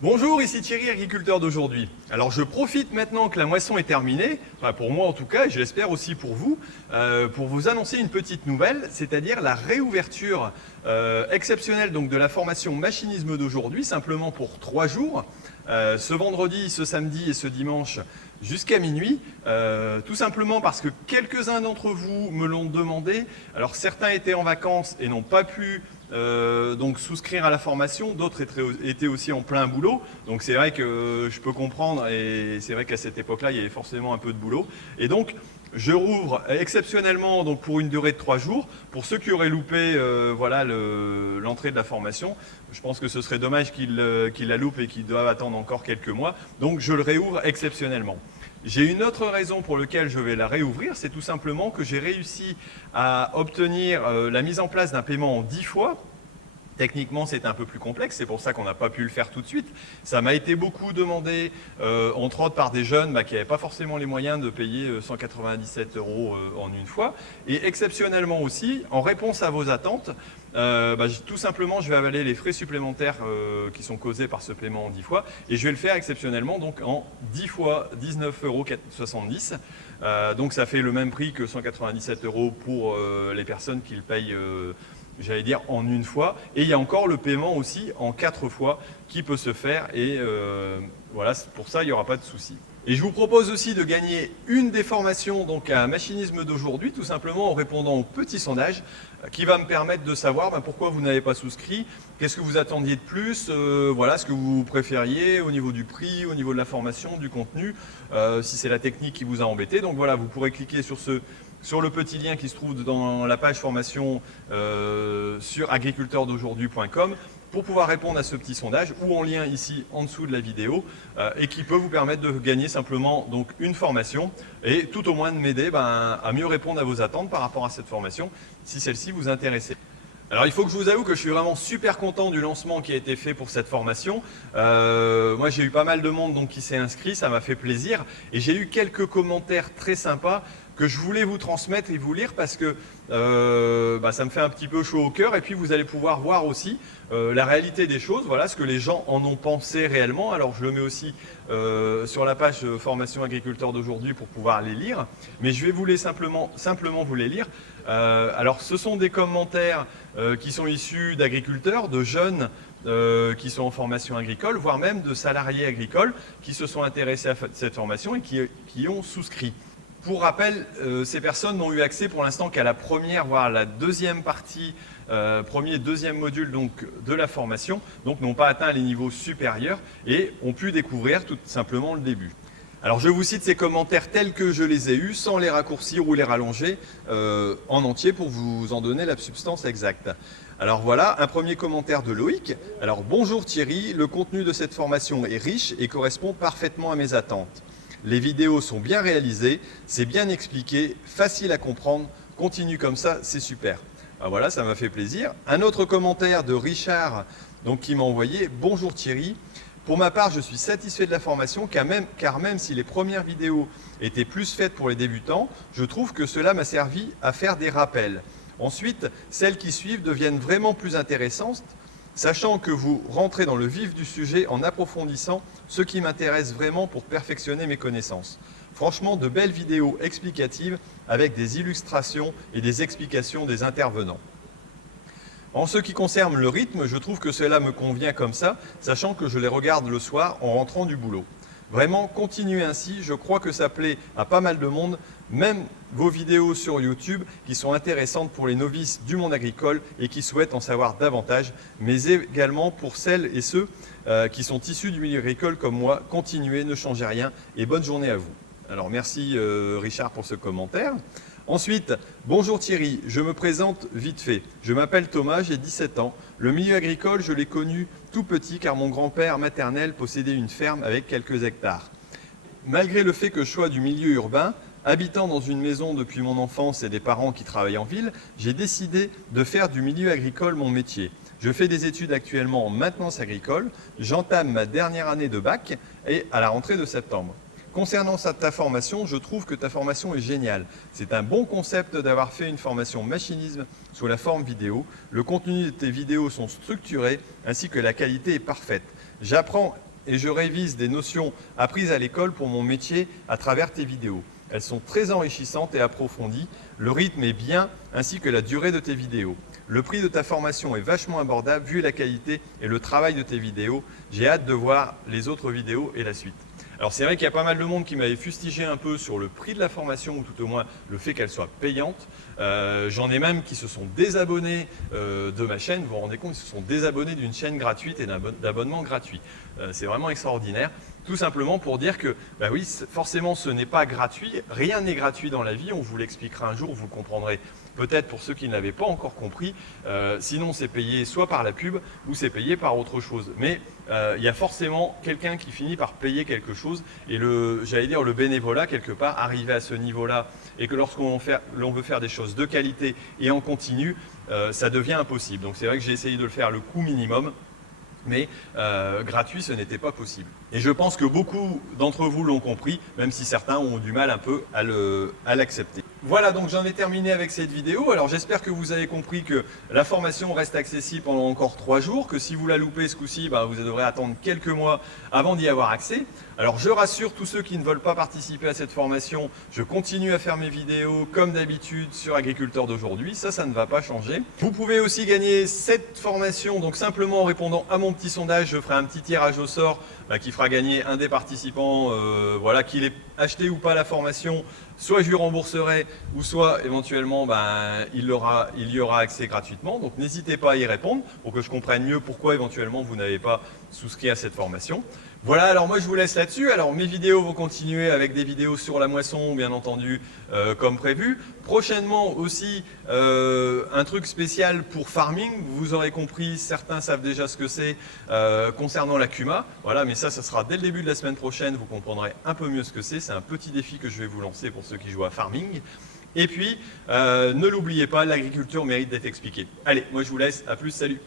Bonjour, ici Thierry, agriculteur d'aujourd'hui. Alors je profite maintenant que la moisson est terminée, enfin pour moi en tout cas, et je l'espère aussi pour vous annoncer une petite nouvelle, c'est-à-dire la réouverture exceptionnelle donc, de la formation machinisme d'aujourd'hui, simplement pour 3 jours, ce vendredi, ce samedi et ce dimanche jusqu'à minuit, tout simplement parce que quelques-uns d'entre vous me l'ont demandé. Alors certains étaient en vacances et n'ont pas pu donc souscrire à la formation, d'autres étaient aussi en plein boulot, donc c'est vrai que je peux comprendre et c'est vrai qu'à cette époque-là il y avait forcément un peu de boulot et donc je rouvre exceptionnellement donc pour une durée de 3 jours. Pour ceux qui auraient loupé voilà, l'entrée de la formation, je pense que ce serait dommage qu'ils la loupent et qu'ils doivent attendre encore quelques mois, donc je le réouvre exceptionnellement. J'ai une autre raison pour laquelle je vais la réouvrir, c'est tout simplement que j'ai réussi à obtenir la mise en place d'un paiement en 10 fois. Techniquement, c'est un peu plus complexe, c'est pour ça qu'on n'a pas pu le faire tout de suite. Ça m'a été beaucoup demandé, entre autres par des jeunes qui n'avaient pas forcément les moyens de payer 197 € en une fois. Et exceptionnellement aussi, en réponse à vos attentes, tout simplement, je vais avaler les frais supplémentaires qui sont causés par ce paiement en 10 fois. Et je vais le faire exceptionnellement donc en 10 fois 19,70 €. Donc ça fait le même prix que 197 € pour les personnes qui le payent j'allais dire en une fois, et il y a encore le paiement aussi en 4 fois qui peut se faire, et voilà, pour ça il n'y aura pas de souci. Et je vous propose aussi de gagner une des formations donc à machinisme d'aujourd'hui, tout simplement en répondant au petit sondage qui va me permettre de savoir pourquoi vous n'avez pas souscrit, qu'est-ce que vous attendiez de plus, voilà ce que vous préfériez au niveau du prix, au niveau de la formation, du contenu, si c'est la technique qui vous a embêté. Donc voilà, vous pourrez cliquer sur le petit lien qui se trouve dans la page formation sur agriculteurdaujourd'hui.com pour pouvoir répondre à ce petit sondage, ou en lien ici en dessous de la vidéo, et qui peut vous permettre de gagner simplement donc une formation et tout au moins de m'aider à mieux répondre à vos attentes par rapport à cette formation si celle-ci vous intéresse. Alors il faut que je vous avoue que je suis vraiment super content du lancement qui a été fait pour cette formation. Moi j'ai eu pas mal de monde donc, qui s'est inscrit, ça m'a fait plaisir, et j'ai eu quelques commentaires très sympas que je voulais vous transmettre et vous lire parce que ça me fait un petit peu chaud au cœur, et puis vous allez pouvoir voir aussi la réalité des choses, voilà ce que les gens en ont pensé réellement. Alors je le mets aussi sur la page formation agriculteur d'aujourd'hui pour pouvoir les lire, mais je vais vous les simplement vous les lire. Alors ce sont des commentaires qui sont issus d'agriculteurs, de jeunes qui sont en formation agricole, voire même de salariés agricoles qui se sont intéressés à cette formation et qui ont souscrit. Pour rappel, ces personnes n'ont eu accès pour l'instant qu'à la première, voire la deuxième partie, premier et deuxième module donc, de la formation, donc n'ont pas atteint les niveaux supérieurs et ont pu découvrir tout simplement le début. Alors je vous cite ces commentaires tels que je les ai eus, sans les raccourcir ou les rallonger en entier pour vous en donner la substance exacte. Alors voilà, un premier commentaire de Loïc. Alors bonjour Thierry, le contenu de cette formation est riche et correspond parfaitement à mes attentes. Les vidéos sont bien réalisées, c'est bien expliqué, facile à comprendre, continue comme ça, c'est super. Ah voilà, ça m'a fait plaisir. Un autre commentaire de Richard donc, qui m'a envoyé « Bonjour Thierry, pour ma part je suis satisfait de la formation car même si les premières vidéos étaient plus faites pour les débutants, je trouve que cela m'a servi à faire des rappels. Ensuite, celles qui suivent deviennent vraiment plus intéressantes, sachant que vous rentrez dans le vif du sujet en approfondissant ce qui m'intéresse vraiment pour perfectionner mes connaissances. Franchement, de belles vidéos explicatives avec des illustrations et des explications des intervenants. En ce qui concerne le rythme, je trouve que cela me convient comme ça, sachant que je les regarde le soir en rentrant du boulot. Vraiment, continuez ainsi, je crois que ça plaît à pas mal de monde, même vos vidéos sur YouTube qui sont intéressantes pour les novices du monde agricole et qui souhaitent en savoir davantage, mais également pour celles et ceux qui sont issus du milieu agricole comme moi. Continuez, ne changez rien et bonne journée à vous. Alors merci Richard pour ce commentaire. Ensuite, bonjour Thierry, je me présente vite fait. Je m'appelle Thomas, j'ai 17 ans. Le milieu agricole, je l'ai connu tout petit car mon grand-père maternel possédait une ferme avec quelques hectares. Malgré le fait que je sois du milieu urbain, habitant dans une maison depuis mon enfance et des parents qui travaillent en ville, j'ai décidé de faire du milieu agricole mon métier. Je fais des études actuellement en maintenance agricole, j'entame ma dernière année de bac et à la rentrée de septembre. Concernant ta formation, je trouve que ta formation est géniale. C'est un bon concept d'avoir fait une formation machinisme sous la forme vidéo. Le contenu de tes vidéos sont structurés ainsi que la qualité est parfaite. J'apprends et je révise des notions apprises à l'école pour mon métier à travers tes vidéos. Elles sont très enrichissantes et approfondies, le rythme est bien ainsi que la durée de tes vidéos. Le prix de ta formation est vachement abordable vu la qualité et le travail de tes vidéos. J'ai hâte de voir les autres vidéos et la suite. Alors c'est vrai qu'il y a pas mal de monde qui m'avait fustigé un peu sur le prix de la formation ou tout au moins le fait qu'elle soit payante. J'en ai même qui se sont désabonnés de ma chaîne, vous vous rendez compte, ils se sont désabonnés d'une chaîne gratuite et d'abonnement gratuit. C'est vraiment extraordinaire. Tout simplement pour dire que, bah oui, forcément ce n'est pas gratuit, rien n'est gratuit dans la vie, on vous l'expliquera un jour, vous le comprendrez peut-être pour ceux qui ne l'avaient pas encore compris, sinon c'est payé soit par la pub ou c'est payé par autre chose. Mais il y a forcément quelqu'un qui finit par payer quelque chose et j'allais dire le bénévolat quelque part, arrivé à ce niveau-là et que lorsqu'on veut faire des choses de qualité et en continu, ça devient impossible. Donc c'est vrai que j'ai essayé de le faire le coût minimum. Mais gratuit, ce n'était pas possible. Et je pense que beaucoup d'entre vous l'ont compris, même si certains ont du mal un peu à l'accepter. Voilà, donc j'en ai terminé avec cette vidéo. Alors j'espère que vous avez compris que la formation reste accessible pendant encore 3 jours, que si vous la loupez ce coup-ci, bah, vous devrez attendre quelques mois avant d'y avoir accès. Alors je rassure tous ceux qui ne veulent pas participer à cette formation, je continue à faire mes vidéos comme d'habitude sur Agriculteur d'aujourd'hui, ça ne va pas changer. Vous pouvez aussi gagner cette formation, donc simplement en répondant à mon petit sondage, je ferai un petit tirage au sort qui fera gagner un des participants, voilà, qu'il ait acheté ou pas la formation, soit je lui rembourserai, ou soit éventuellement il y aura accès gratuitement. Donc n'hésitez pas à y répondre pour que je comprenne mieux pourquoi éventuellement vous n'avez pas souscrit à cette formation. Voilà, alors moi je vous laisse là-dessus. Alors mes vidéos vont continuer avec des vidéos sur la moisson, bien entendu, comme prévu. Prochainement aussi, un truc spécial pour farming. Vous aurez compris, certains savent déjà ce que c'est concernant la Cuma. Voilà, mais ça sera dès le début de la semaine prochaine. Vous comprendrez un peu mieux ce que c'est. C'est un petit défi que je vais vous lancer pour ceux qui jouent à farming. Et puis, ne l'oubliez pas, l'agriculture mérite d'être expliquée. Allez, moi je vous laisse. À plus, salut.